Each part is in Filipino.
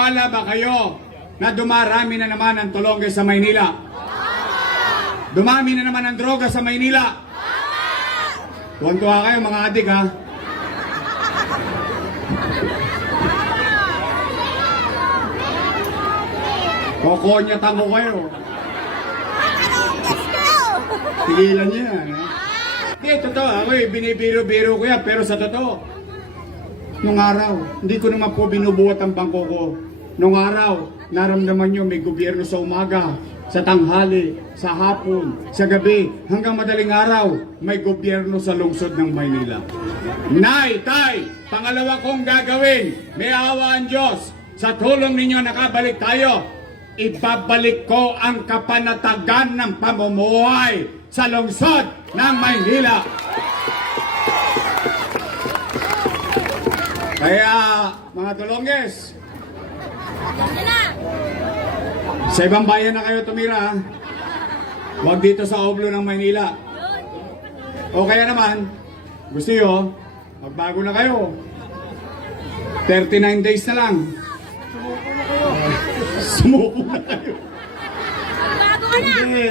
Naniniwala ba kayo na dumarami na naman ang tulongge sa Maynila? Dumami na naman ang droga sa Maynila? Tuwan-tuwa kayo mga adik ha? Kokonyatan ko kayo. Tigilan niya yan. Hindi, totoo. Ako eh, binibiro-biro ko yan. Pero sa totoo, nung araw, hindi ko naman po binubuhat ang bangko ko. Nung araw, naramdaman nyo may gobyerno sa umaga, sa tanghali, sa hapon, sa gabi, hanggang madaling araw, may gobyerno sa lungsod ng Maynila. Nay, tay, pangalawa kong gagawin, may awa ang Diyos. Sa tulong ninyo nakabalik tayo, ibabalik ko ang kapanatagan ng pamumuhay sa lungsod ng Maynila. Kaya, mga tulongges, sa ibang bayan na kayo tumira, huwag dito sa oblo ng Maynila. O kaya naman, gusto nyo, magbago na kayo. 39 days na lang. Sumuko na kayo. Bago ka na! Hindi.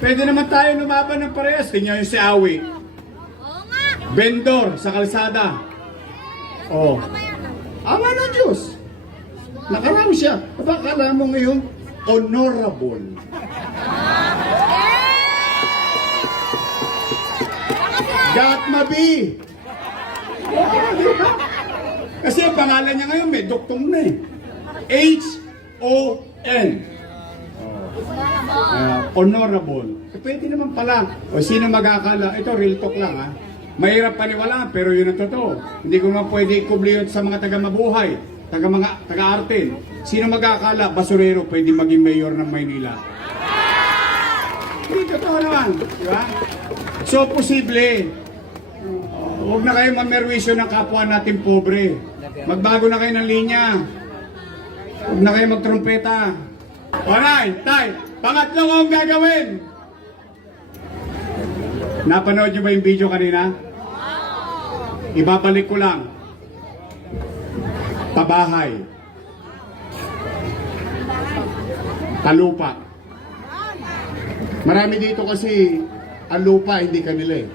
Pwede naman tayo lumaban ng parehas. Tingnan yung si Awi. Vendor sa kalsada. Oh. Ama ng Diyos. Nakarami siya. Aba, kala mo ngayon, honorable. Gat Mabi. Kasi ang pangalan niya ngayon, may doktong na eh. H-O-N. Ah, honorable. Eh, pwede naman pala. O sino magakala? Ito, real talk lang ha. Mahirap paniwala, pero yun ang totoo. Hindi ko nga pwede ikubli yun sa mga taga mabuhay, taga mga taga arte. Sino magakala? Basurero pwede maging mayor ng Maynila. Hindi totoo naman. Di ba? So, posible. Huwag na kayo mamerwisyo ng kapwa natin pobre. Magbago na kayo ng linya. Huwag na kayo magtrumpeta. Alright, tay, pangatlo kong gagawin. Napanood niyo ba yung video kanina? Ibabalik ko lang. Pabahay. Kalupa. Marami dito kasi ang lupa hindi kanila eh.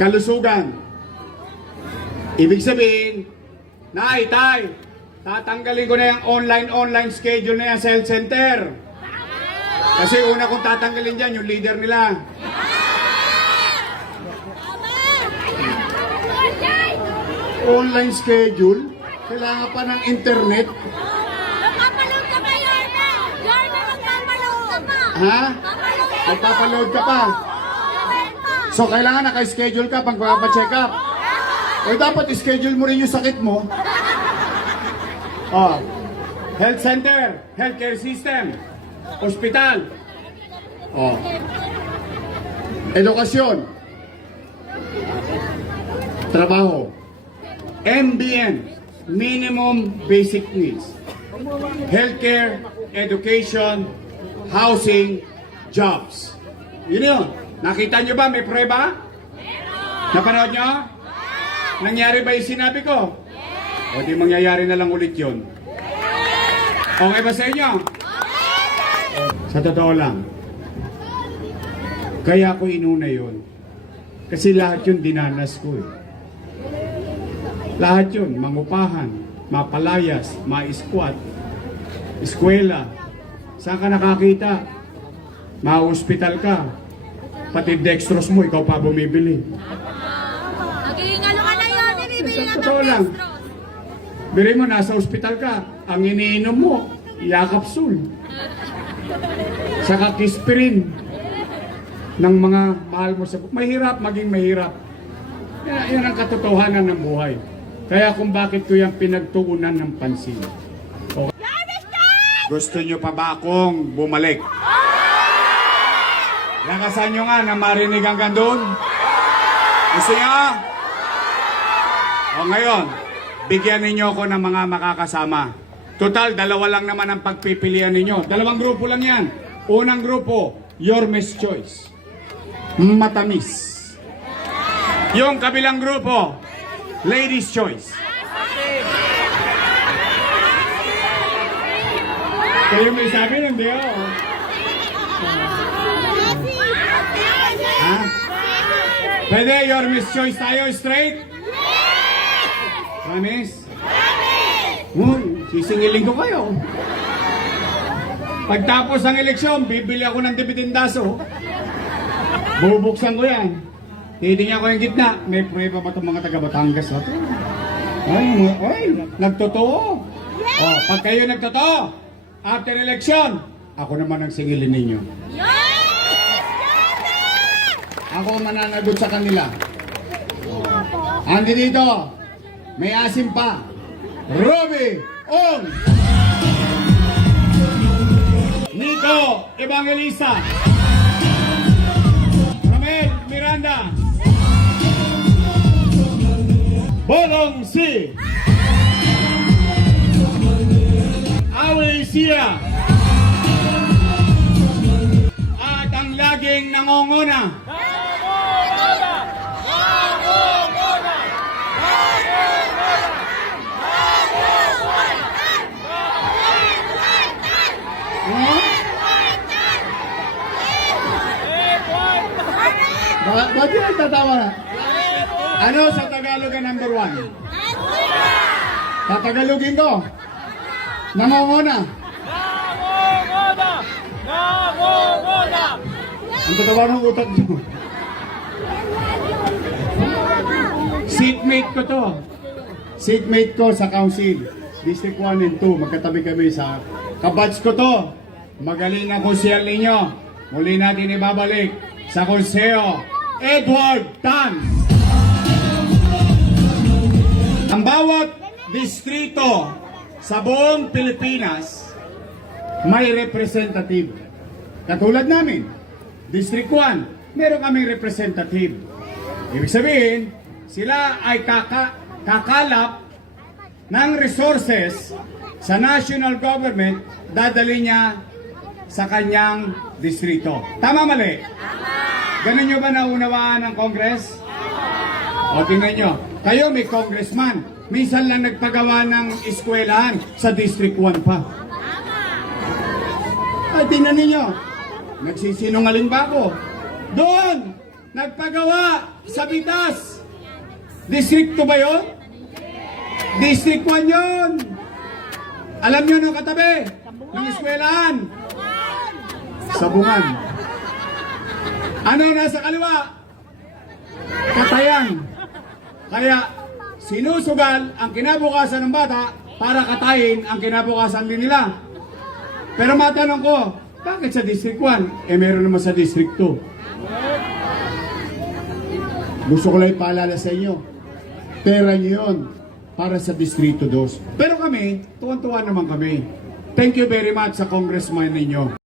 Kalusugan. Ibig sabihin, Nay, Tay, tatanggalin ko na yung online-online schedule na yan health center. Kasi una kong tatanggalin dyan, yung leader nila. Online schedule? Kailangan pa ng internet? Magpapaload ka pa, Yorme! Yorme, magpapaload ka pa! Ha? Magpapaload ka pa? So, kailangan naka-schedule ka pag magpapacheck up. Eh, dapat schedule mo rin yung sakit mo. Oh. Health center, healthcare system, hospital. Oh. Edukasyon. Trabaho. MBN, minimum basic needs. Healthcare, education, housing, jobs. Yun yun. Nakita nyo ba? May prueba? Napanood nyo? Nangyari ba yung sinabi ko? O di mangyayari na lang ulit yun. Okay ba sa inyo? Sa totoo lang. Kaya ko inuna yun. Kasi lahat yun dinanas ko eh. Lahat yun, mangupahan, mapalayas, ma-squat, eskwela. Saan ka nakakita? Ma-hospital ka. Pati dextrose mo, ikaw pa bumibili. Magiging ano ka na, Yorme, bibili Sa na totoo ng lang. dextrose. Biri mo, nasa ospital ka. Ang iniinom mo, yakapsul. Saka kispirin ng mga mahal mo sa Mahirap maging mahirap. Yan, yan ang katotohanan ng buhay. Kaya kung bakit ko yung pinagtuunan ng pansin. Okay. Gusto nyo pa ba akong bumalik? Lakasan nyo nga na marinig hanggang doon. Gusto nyo? O ngayon, bigyan ninyo ako ng mga makakasama. Total, dalawa lang naman ang pagpipilian ninyo. Dalawang grupo lang yan. Unang grupo, Your Miss Choice. Matamis. Yung kabilang grupo, Ladies' choice. Kayo may sabi ng Deo. Ha? Pwede, your Miss Choice tayo, straight? Yes! Promise? Promise! Sisingiling ko kayo. Pagtapos ng eleksyon, bibili ako ng dibidendaso. Bubuksan ko yan. Titingnan ko yung gitna. May prueba ba itong mga taga Batangas na to? Ay, ay, nagtotoo. Oh, pag kayo nagtotoo, after election, ako naman ang singilin ninyo. Ako ang mananagot sa kanila. Andi dito, may asim pa. Roby Ong! Nico Evangelista. Romel Miranda. Bolong C. Awi Sia. At ang laging nangongona. Huh? Ba ba't yun tatawa na? Ano sa Tagalog ang number one? Tatagalogin ko. Nangongona. Nangunguna! Nangunguna! Ang tatawa ng utak nyo. Seatmate ko to. Seatmate ko sa council. District 1 and 2. Magkatabi kami sa kabats ko to. Magaling na konsyal ninyo. Muli natin ibabalik sa konseyo. Edward Tan. Ang bawat distrito sa buong Pilipinas may representative. Katulad namin, District 1, meron kaming representative. Ibig sabihin, sila ay kaka kakalap ng resources sa national government, dadali niya sa kanyang distrito. Tama mali? Ganun nyo ba naunawaan ng Congress? O tingnan nyo, kayo may congressman. Minsan lang nagpagawa ng eskwelahan sa District 1 pa. Ay, tingnan ninyo. Nagsisinungaling ba ako? Doon! Nagpagawa sa Bitas! District 2 ba yun? District 1 yun! Alam nyo nung katabi? Ng eskwelahan? Sabungan. Ano nasa kaliwa? Katayan. Kaya sinusugal ang kinabukasan ng bata para katayin ang kinabukasan din nila. Pero matanong ko, bakit sa District 1? Eh meron naman sa District 2. Gusto ko lang ipaalala sa inyo. Pera niyo yun para sa Distrito 2. Pero kami, tuwan-tuwa naman kami. Thank you very much sa congressman ninyo.